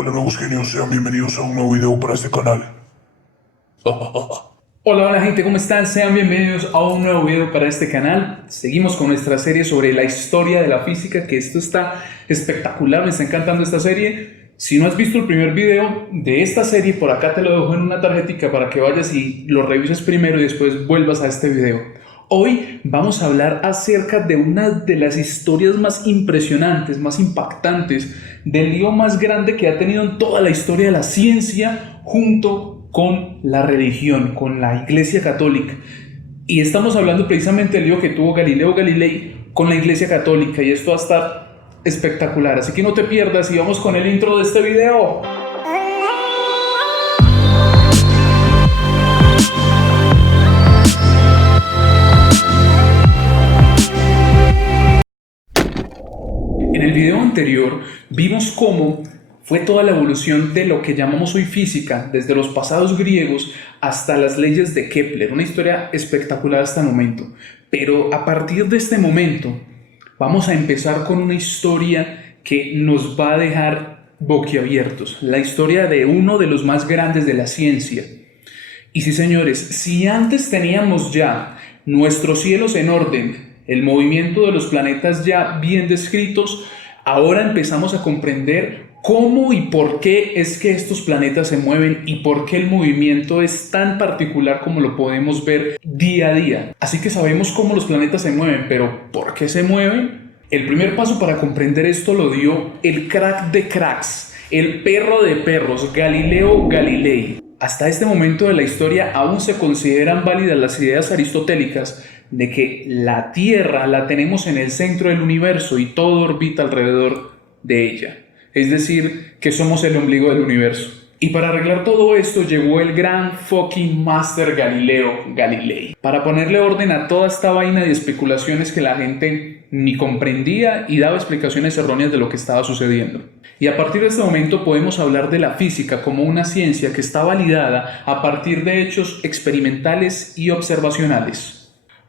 Hola nuevos genios, sean bienvenidos a un nuevo video para este canal. Hola gente, ¿cómo están? Sean bienvenidos a un nuevo video para este canal. Seguimos con nuestra serie sobre la historia de la física, que esto está espectacular, me está encantando esta serie. Si no has visto el primer video de esta serie, por acá te lo dejo en una tarjetica para que vayas y lo revises primero y después vuelvas a este video. Hoy vamos a hablar acerca de una de las historias más impresionantes, más impactantes, del lío más grande que ha tenido en toda la historia de la ciencia junto con la religión, con la Iglesia Católica. Y estamos hablando precisamente del lío que tuvo Galileo Galilei con la Iglesia Católica, y esto va a estar espectacular. Así que no te pierdas y vamos con el intro de este video. En el video anterior vimos cómo fue toda la evolución de lo que llamamos hoy física, desde los pasados griegos hasta las leyes de Kepler, una historia espectacular hasta el momento. Pero a partir de este momento vamos a empezar con una historia que nos va a dejar boquiabiertos, la historia de uno de los más grandes de la ciencia. Y sí, señores, si antes teníamos ya nuestros cielos en orden, el movimiento de los planetas ya bien descritos, ahora empezamos a comprender cómo y por qué es que estos planetas se mueven y por qué el movimiento es tan particular como lo podemos ver día a día. Así que sabemos cómo los planetas se mueven, pero ¿por qué se mueven? El primer paso para comprender esto lo dio el crack de cracks, el perro de perros, Galileo Galilei. Hasta este momento de la historia aún se consideran válidas las ideas aristotélicas de que la Tierra la tenemos en el centro del universo y todo orbita alrededor de ella. Es decir, que somos el ombligo del universo. Y para arreglar todo esto llegó el gran fucking master Galileo Galilei, para ponerle orden a toda esta vaina de especulaciones que la gente ni comprendía y daba explicaciones erróneas de lo que estaba sucediendo. Y a partir de este momento podemos hablar de la física como una ciencia que está validada a partir de hechos experimentales y observacionales.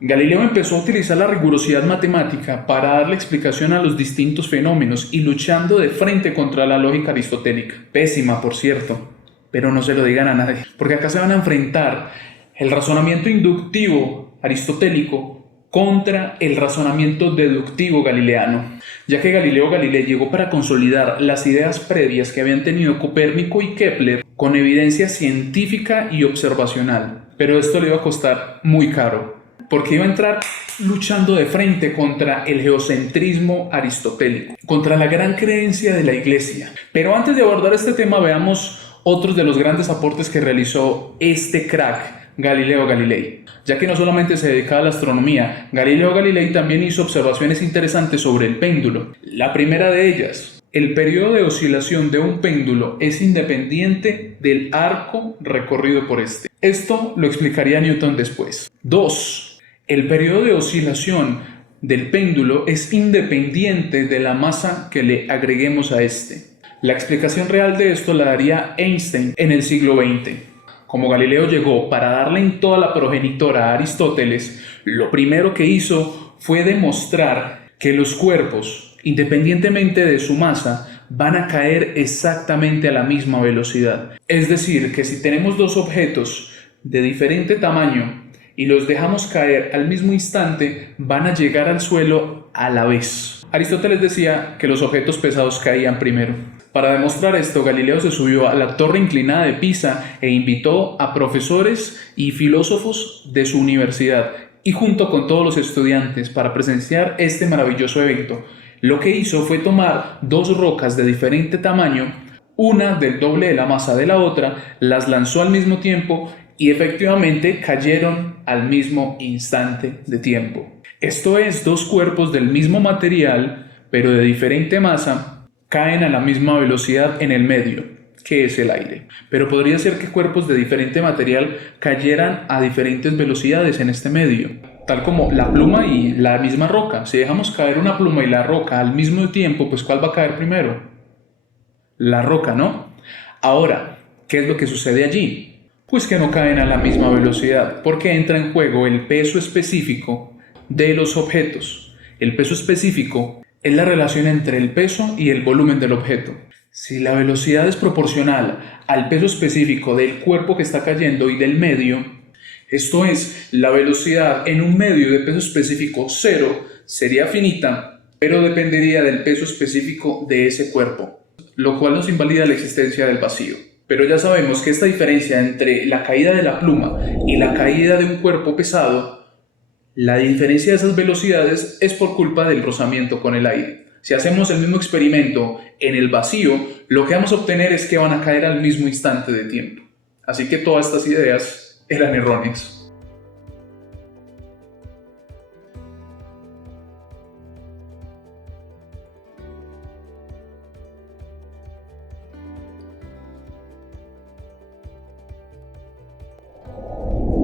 Galileo empezó a utilizar la rigurosidad matemática para darle explicación a los distintos fenómenos y luchando de frente contra la lógica aristotélica. Pésima, por cierto, pero no se lo digan a nadie, porque acá se van a enfrentar el razonamiento inductivo aristotélico contra el razonamiento deductivo galileano, ya que Galileo Galilei llegó para consolidar las ideas previas que habían tenido Copérnico y Kepler con evidencia científica y observacional. Pero esto le iba a costar muy caro, porque iba a entrar luchando de frente contra el geocentrismo aristotélico, contra la gran creencia de la Iglesia. Pero antes de abordar este tema, veamos otros de los grandes aportes que realizó este crack, Galileo Galilei. Ya que no solamente se dedicaba a la astronomía, Galileo Galilei también hizo observaciones interesantes sobre el péndulo. La primera de ellas: el periodo de oscilación de un péndulo es independiente del arco recorrido por este. Esto lo explicaría Newton después. 2. El periodo de oscilación del péndulo es independiente de la masa que le agreguemos a este. La explicación real de esto la daría Einstein en el siglo XX. Como Galileo llegó para darle en toda la progenitora a Aristóteles, lo primero que hizo fue demostrar que los cuerpos, independientemente de su masa, van a caer exactamente a la misma velocidad. Es decir, que si tenemos dos objetos de diferente tamaño y los dejamos caer al mismo instante, van a llegar al suelo a la vez. Aristóteles decía que los objetos pesados caían primero. Para demostrar esto, Galileo se subió a la torre inclinada de Pisa e invitó a profesores y filósofos de su universidad, y junto con todos los estudiantes para presenciar este maravilloso evento, lo que hizo fue tomar dos rocas de diferente tamaño, una del doble de la masa de la otra, las lanzó al mismo tiempo y efectivamente cayeron al mismo instante de tiempo. Esto es, dos cuerpos del mismo material, pero de diferente masa, caen a la misma velocidad en el medio, que es el aire. Pero podría ser que cuerpos de diferente material cayeran a diferentes velocidades en este medio, tal como la pluma y la misma roca. Si dejamos caer una pluma y la roca al mismo tiempo, pues ¿cuál va a caer primero? La roca, ¿no? Ahora, ¿qué es lo que sucede allí? Pues que no caen a la misma velocidad, porque entra en juego el peso específico de los objetos. El peso específico es la relación entre el peso y el volumen del objeto. Si la velocidad es proporcional al peso específico del cuerpo que está cayendo y del medio, esto es, la velocidad en un medio de peso específico 0 sería finita, pero dependería del peso específico de ese cuerpo, lo cual nos invalida la existencia del vacío. Pero ya sabemos que esta diferencia entre la caída de la pluma y la caída de un cuerpo pesado, la diferencia de esas velocidades es por culpa del rozamiento con el aire. Si hacemos el mismo experimento en el vacío, lo que vamos a obtener es que van a caer al mismo instante de tiempo. Así que todas estas ideas eran erróneas.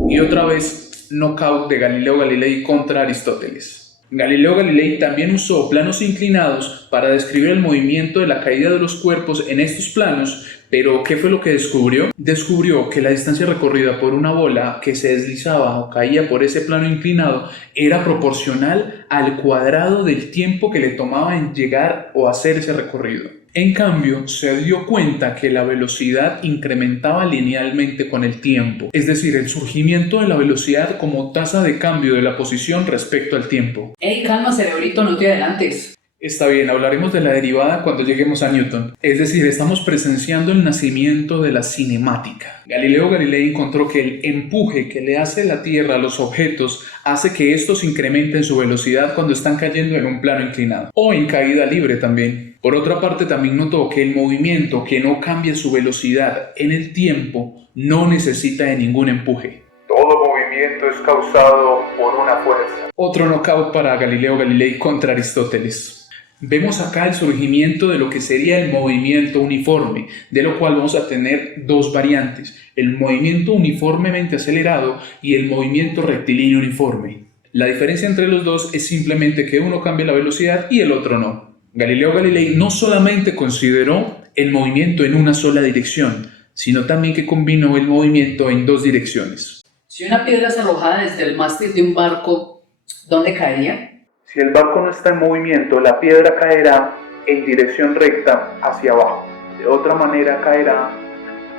Y otra vez, knockout de Galileo Galilei contra Aristóteles. Galileo Galilei también usó planos inclinados para describir el movimiento de la caída de los cuerpos en estos planos, pero ¿qué fue lo que descubrió? Descubrió que la distancia recorrida por una bola que se deslizaba o caía por ese plano inclinado era proporcional al cuadrado del tiempo que le tomaba en llegar o hacer ese recorrido. En cambio, se dio cuenta que la velocidad incrementaba linealmente con el tiempo, es decir, el surgimiento de la velocidad como tasa de cambio de la posición respecto al tiempo. Ey, calma, cerebrito, no te adelantes. Está bien, hablaremos de la derivada cuando lleguemos a Newton. Es decir, estamos presenciando el nacimiento de la cinemática. Galileo Galilei encontró que el empuje que le hace la Tierra a los objetos hace que estos incrementen su velocidad cuando están cayendo en un plano inclinado o en caída libre también. Por otra parte, también notó que el movimiento que no cambia su velocidad en el tiempo no necesita de ningún empuje. Todo movimiento es causado por una fuerza. Otro knockout para Galileo Galilei contra Aristóteles. Vemos acá el surgimiento de lo que sería el movimiento uniforme, de lo cual vamos a tener dos variantes, el movimiento uniformemente acelerado y el movimiento rectilíneo uniforme. La diferencia entre los dos es simplemente que uno cambia la velocidad y el otro no. Galileo Galilei no solamente consideró el movimiento en una sola dirección, sino también que combinó el movimiento en dos direcciones. Si una piedra es arrojada desde el mástil de un barco, ¿dónde caería? Si el barco no está en movimiento, la piedra caerá en dirección recta hacia abajo. De otra manera caerá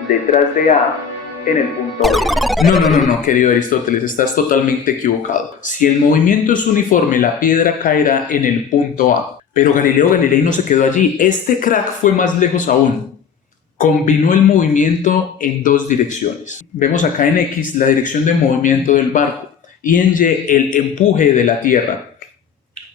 detrás de A en el punto B. No, querido Aristóteles, estás totalmente equivocado. Si el movimiento es uniforme, la piedra caerá en el punto A. Pero Galileo Galilei no se quedó allí. Este crack fue más lejos aún. Combinó el movimiento en dos direcciones. Vemos acá en X la dirección de movimiento del barco y en Y el empuje de la Tierra.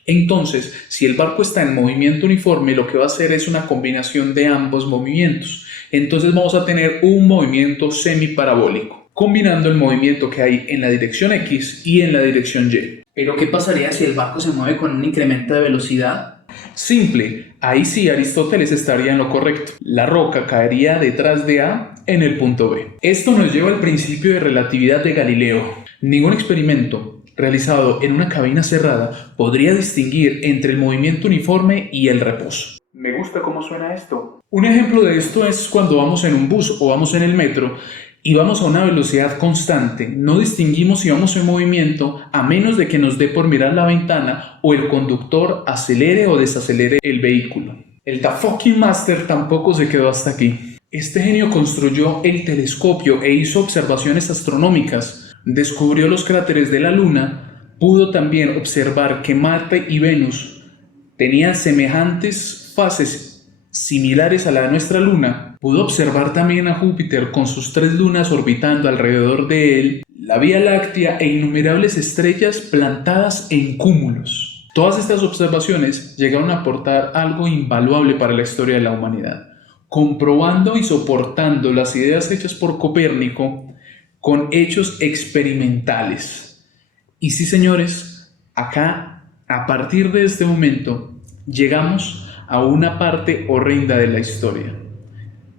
Entonces, si el barco está en movimiento uniforme, lo que va a hacer es una combinación de ambos movimientos. Entonces vamos a tener un movimiento semiparabólico, combinando el movimiento que hay en la dirección X y en la dirección Y. ¿Pero qué pasaría si el barco se mueve con un incremento de velocidad? Simple, ahí sí Aristóteles estaría en lo correcto. La roca caería detrás de A en el punto B. Esto nos lleva al principio de relatividad de Galileo. Ningún experimento realizado en una cabina cerrada podría distinguir entre el movimiento uniforme y el reposo. Me gusta cómo suena esto. Un ejemplo de esto es cuando vamos en un bus o vamos en el metro y vamos a una velocidad constante. No distinguimos si vamos en movimiento a menos de que nos dé por mirar la ventana o el conductor acelere o desacelere el vehículo. El Da fucking Master tampoco se quedó hasta aquí. Este genio construyó el telescopio e hizo observaciones astronómicas. Descubrió los cráteres de la Luna, pudo también observar que Marte y Venus tenían semejantes fases similares a la de nuestra Luna, pudo observar también a Júpiter con sus 3 lunas orbitando alrededor de él, la Vía Láctea e innumerables estrellas plantadas en cúmulos. Todas estas observaciones llegaron a aportar algo invaluable para la historia de la humanidad, comprobando y soportando las ideas hechas por Copérnico con hechos experimentales. Y sí, señores, acá, a partir de este momento, llegamos a una parte horrenda de la historia.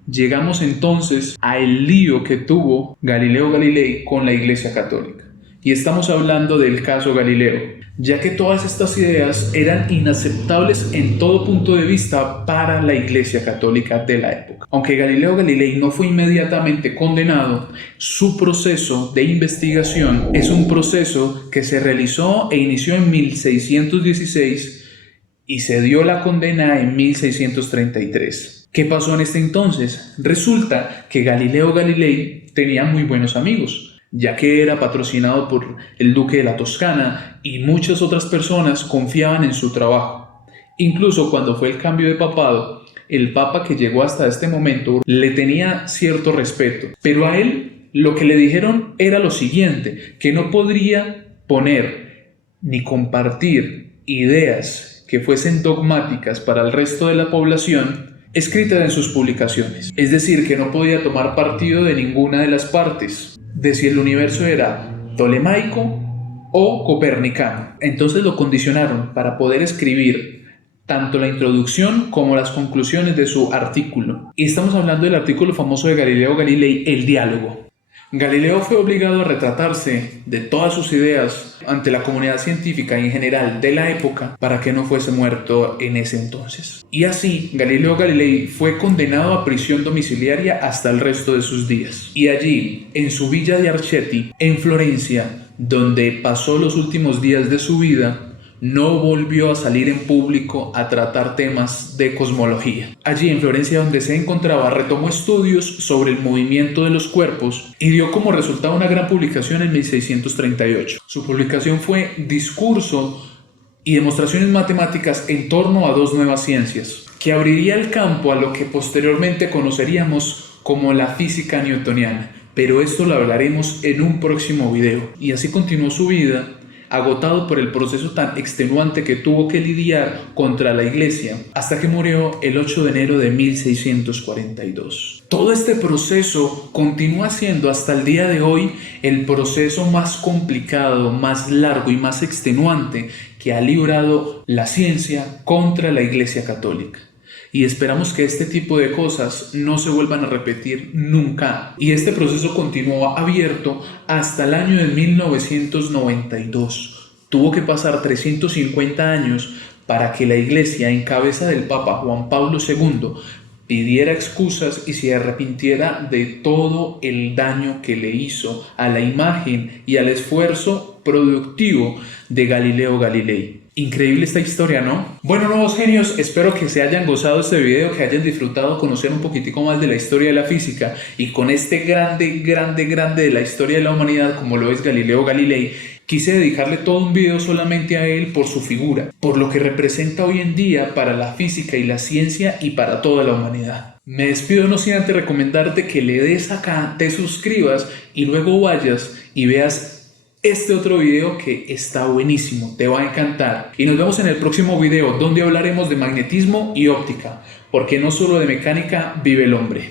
Llegamos entonces a el lío que tuvo Galileo Galilei con la Iglesia Católica. Y estamos hablando del caso Galileo, ya que todas estas ideas eran inaceptables en todo punto de vista para la Iglesia Católica de la época. Aunque Galileo Galilei no fue inmediatamente condenado, su proceso de investigación es un proceso que se realizó e inició en 1616 y se dio la condena en 1633. ¿Qué pasó en este entonces? Resulta que Galileo Galilei tenía muy buenos amigos, ya que era patrocinado por el duque de la Toscana y muchas otras personas confiaban en su trabajo. Incluso cuando fue el cambio de papado, el papa que llegó hasta este momento le tenía cierto respeto, pero a él lo que le dijeron era lo siguiente, que no podría poner ni compartir ideas que fuesen dogmáticas para el resto de la población escritas en sus publicaciones. Es decir, que no podía tomar partido de ninguna de las partes, de si el universo era tolemaico o copernicano. Entonces lo condicionaron para poder escribir tanto la introducción como las conclusiones de su artículo. Y estamos hablando del artículo famoso de Galileo Galilei, El Diálogo. Galileo fue obligado a retratarse de todas sus ideas ante la comunidad científica y en general de la época para que no fuese muerto en ese entonces. Y así, Galileo Galilei fue condenado a prisión domiciliaria hasta el resto de sus días. Y allí, en su villa de Arceti, en Florencia, donde pasó los últimos días de su vida, no volvió a salir en público a tratar temas de cosmología. Allí en Florencia, donde se encontraba, retomó estudios sobre el movimiento de los cuerpos y dio como resultado una gran publicación en 1638. Su publicación fue Discurso y demostraciones matemáticas en torno a dos nuevas ciencias, que abriría el campo a lo que posteriormente conoceríamos como la física newtoniana. Pero esto lo hablaremos en un próximo video. Y así continuó su vida, agotado por el proceso tan extenuante que tuvo que lidiar contra la Iglesia, hasta que murió el 8 de enero de 1642. Todo este proceso continúa siendo hasta el día de hoy el proceso más complicado, más largo y más extenuante que ha librado la ciencia contra la Iglesia Católica. Y esperamos que este tipo de cosas no se vuelvan a repetir nunca. Y este proceso continuó abierto hasta el año de 1992. Tuvo que pasar 350 años para que la Iglesia, en cabeza del Papa Juan Pablo II, pidiera excusas y se arrepintiera de todo el daño que le hizo a la imagen y al esfuerzo productivo de Galileo Galilei. Increíble esta historia, ¿no? Bueno, nuevos genios, espero que se hayan gozado este video, que hayan disfrutado conocer un poquitico más de la historia de la física y con este grande de la historia de la humanidad como lo es Galileo Galilei. Quise dedicarle todo un video solamente a él por su figura, por lo que representa hoy en día para la física y la ciencia y para toda la humanidad. Me despido no sin antes recomendarte que le des acá, te suscribas y luego vayas y veas este otro video que está buenísimo, te va a encantar. Y nos vemos en el próximo video donde hablaremos de magnetismo y óptica, porque no solo de mecánica vive el hombre.